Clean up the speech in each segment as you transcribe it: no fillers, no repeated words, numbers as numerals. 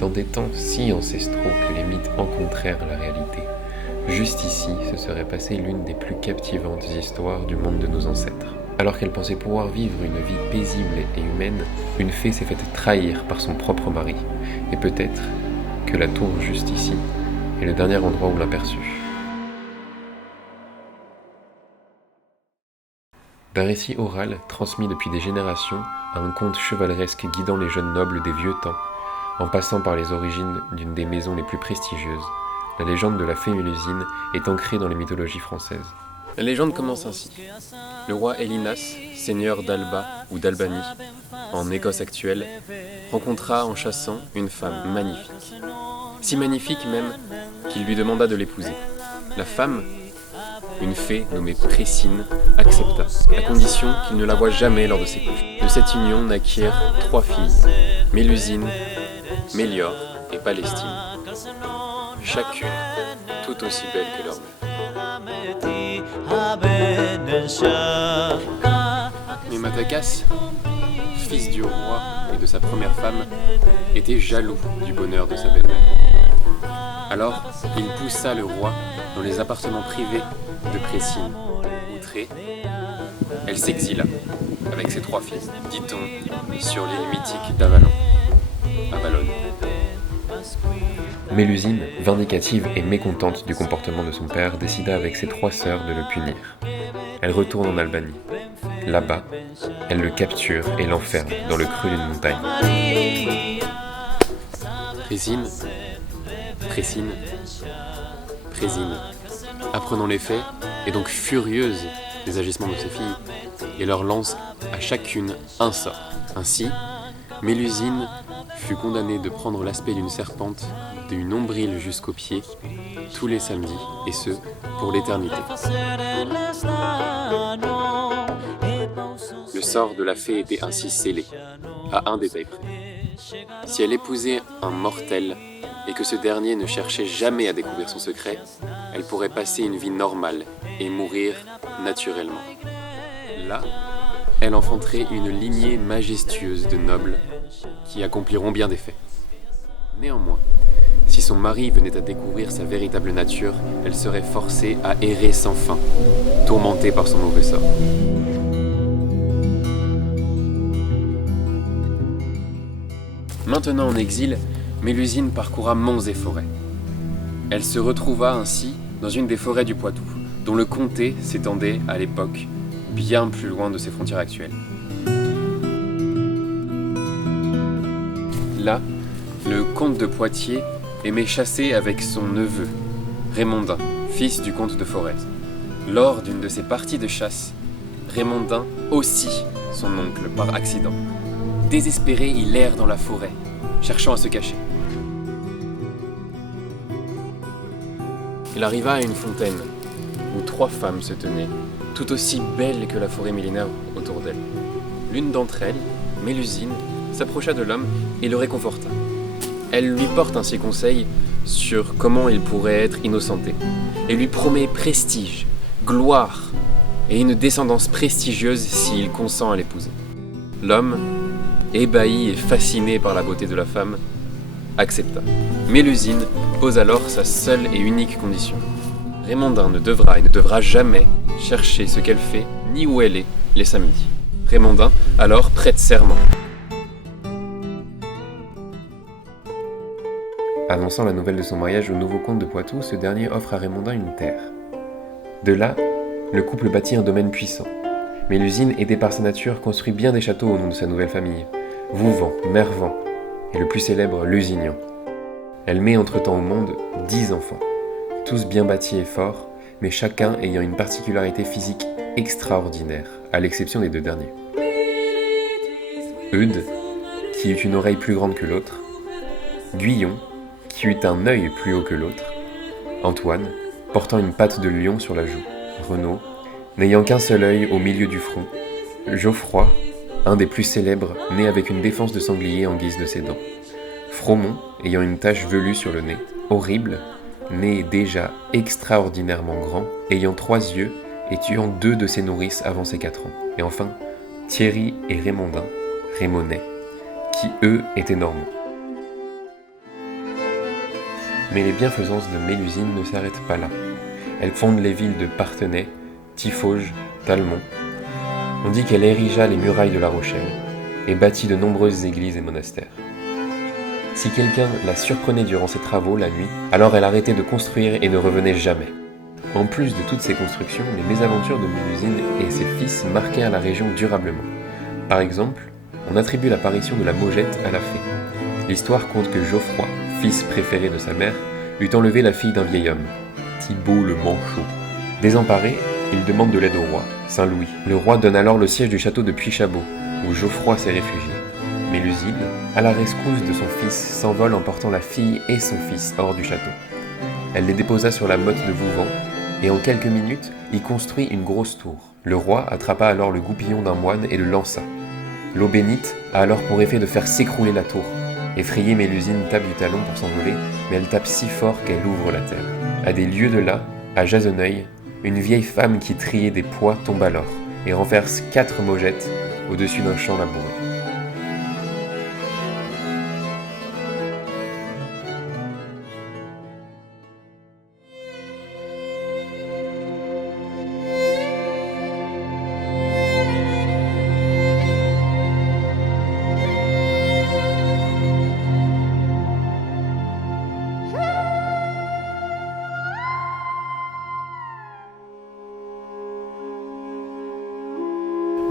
dans des temps si ancestraux que les mythes rencontrèrent la réalité. Juste ici se serait passée l'une des plus captivantes histoires du monde de nos ancêtres. Alors qu'elle pensait pouvoir vivre une vie paisible et humaine, une fée s'est faite trahir par son propre mari. Et peut-être que la tour juste ici est le dernier endroit où on l'aperçut. D'un récit oral transmis depuis des générations à un conte chevaleresque guidant les jeunes nobles des vieux temps, en passant par les origines d'une des maisons les plus prestigieuses, la légende de la fée Mélusine est ancrée dans les mythologies françaises. La légende commence ainsi. Le roi Elinas, seigneur d'Alba ou d'Albanie, en Écosse actuelle, rencontra en chassant une femme magnifique. Si magnifique même qu'il lui demanda de l'épouser. La femme, une fée nommée Précine, accepta, à condition qu'il ne la voie jamais lors de ses couches. De cette union naquirent 3 filles, Mélusine, Méliore et Palestine, chacune tout aussi belle que leur mère. Mais Matakas, fils du roi et de sa première femme, était jaloux du bonheur de sa belle-mère. Alors, il poussa le roi dans les appartements privés de Précine. Outrée, elle s'exila avec ses 3 filles, dit-on, sur l'île mythique d'Avalon. Avalon. Mélusine, vindicative et mécontente du comportement de son père, décida avec ses 3 sœurs de le punir. Elle retourne en Albanie. Là-bas, elle le capture et l'enferme dans le creux d'une montagne. Précine, apprenant les faits, est donc furieuse des agissements de ses filles et leur lance à chacune un sort. Ainsi, Mélusine fut condamnée de prendre l'aspect d'une serpente du nombril jusqu'aux pieds tous les samedis, et ce, pour l'éternité. Le sort de la fée était ainsi scellé, à un détail près. Si elle épousait un mortel et que ce dernier ne cherchait jamais à découvrir son secret, elle pourrait passer une vie normale et mourir naturellement. Là, elle enfanterait une lignée majestueuse de nobles qui accompliront bien des faits. Néanmoins, si son mari venait à découvrir sa véritable nature, elle serait forcée à errer sans fin, tourmentée par son mauvais sort. Maintenant en exil, Mélusine parcourra monts et forêts. Elle se retrouva ainsi dans une des forêts du Poitou, dont le comté s'étendait à l'époque bien plus loin de ses frontières actuelles. Là, le comte de Poitiers aimait chasser avec son neveu, Raymondin, fils du comte de Forez. Lors d'une de ses parties de chasse, Raymondin aussi son oncle par accident. Désespéré, il erre dans la forêt, cherchant à se cacher. Il arriva à une fontaine où 3 femmes se tenaient, tout aussi belles que la forêt millénaire autour d'elles. L'une d'entre elles, Mélusine, s'approcha de l'homme et le réconforta. Elle lui porte ainsi conseil sur comment il pourrait être innocenté et lui promet prestige, gloire et une descendance prestigieuse s'il consent à l'épouser. L'homme, ébahi et fasciné par la beauté de la femme, accepta. Mélusine pose alors sa seule et unique condition. Raymondin ne devra et ne devra jamais chercher ce qu'elle fait ni où elle est les samedis. Raymondin alors prête serment. Annonçant la nouvelle de son mariage au nouveau comte de Poitou, ce dernier offre à Raymondin une terre. De là, le couple bâtit un domaine puissant. Mélusine, aidée par sa nature, construit bien des châteaux au nom de sa nouvelle famille. Vouvant, Mervent et le plus célèbre, Lusignan. Elle met entre-temps au monde 10 enfants, tous bien bâtis et forts, mais chacun ayant une particularité physique extraordinaire, à l'exception des 2 derniers. Eudes, qui eut une oreille plus grande que l'autre, Guyon, qui eut un œil plus haut que l'autre, Antoine, portant une patte de lion sur la joue, Renaud, n'ayant qu'un seul œil au milieu du front, Geoffroy, un des plus célèbres, né avec une défense de sanglier en guise de ses dents, Fromont, ayant une tache velue sur le nez, Horrible, né déjà extraordinairement grand, ayant 3 yeux et tuant 2 de ses nourrices avant ses 4 ans, et enfin Thierry et Raymondin, Raymonais, qui eux étaient normands. Mais les bienfaisances de Mélusine ne s'arrêtent pas là. Elle fonde les villes de Parthenay, Tiffauges, Talmont. On dit qu'elle érigea les murailles de La Rochelle et bâtit de nombreuses églises et monastères. Si quelqu'un la surprenait durant ses travaux la nuit, alors elle arrêtait de construire et ne revenait jamais. En plus de toutes ces constructions, les mésaventures de Mélusine et ses fils marquèrent la région durablement. Par exemple, on attribue l'apparition de la Maugette à la fée. L'histoire compte que Geoffroy, fils préféré de sa mère, eut enlevé la fille d'un vieil homme, Thibaut le Manchot. Désemparé, il demande de l'aide au roi, Saint Louis. Le roi donne alors le siège du château de Puychabeau, où Geoffroy s'est réfugié. Mélusine, à la rescousse de son fils, s'envole en portant la fille et son fils hors du château. Elle les déposa sur la motte de Vouvant, et en quelques minutes, y construit une grosse tour. Le roi attrapa alors le goupillon d'un moine et le lança. L'eau bénite a alors pour effet de faire s'écrouler la tour. Effrayée, Mélusine tape du talon pour s'envoler, mais elle tape si fort qu'elle ouvre la terre. À des lieues de là, à Jasonneuil, une vieille femme qui triait des pois tombe alors et renverse 4 maugettes au-dessus d'un champ labouré.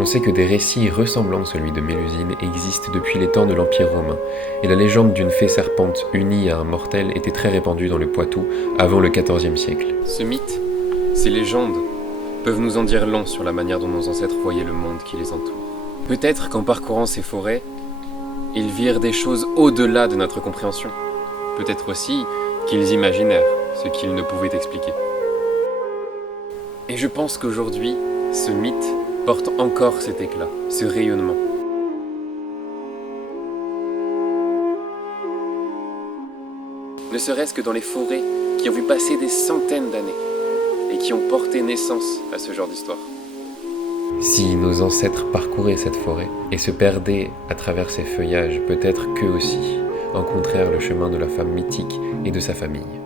On sait que des récits ressemblant à celui de Mélusine existent depuis les temps de l'Empire romain, et la légende d'une fée serpente unie à un mortel était très répandue dans le Poitou avant le XIVe siècle. Ce mythe, ces légendes, peuvent nous en dire long sur la manière dont nos ancêtres voyaient le monde qui les entoure. Peut-être qu'en parcourant ces forêts, ils virent des choses au-delà de notre compréhension. Peut-être aussi qu'ils imaginèrent ce qu'ils ne pouvaient expliquer. Et je pense qu'aujourd'hui, ce mythe porte encore cet éclat, ce rayonnement. Ne serait-ce que dans les forêts qui ont vu passer des centaines d'années et qui ont porté naissance à ce genre d'histoire. Si nos ancêtres parcouraient cette forêt et se perdaient à travers ses feuillages, peut-être qu'eux aussi rencontrèrent le chemin de la femme mythique et de sa famille.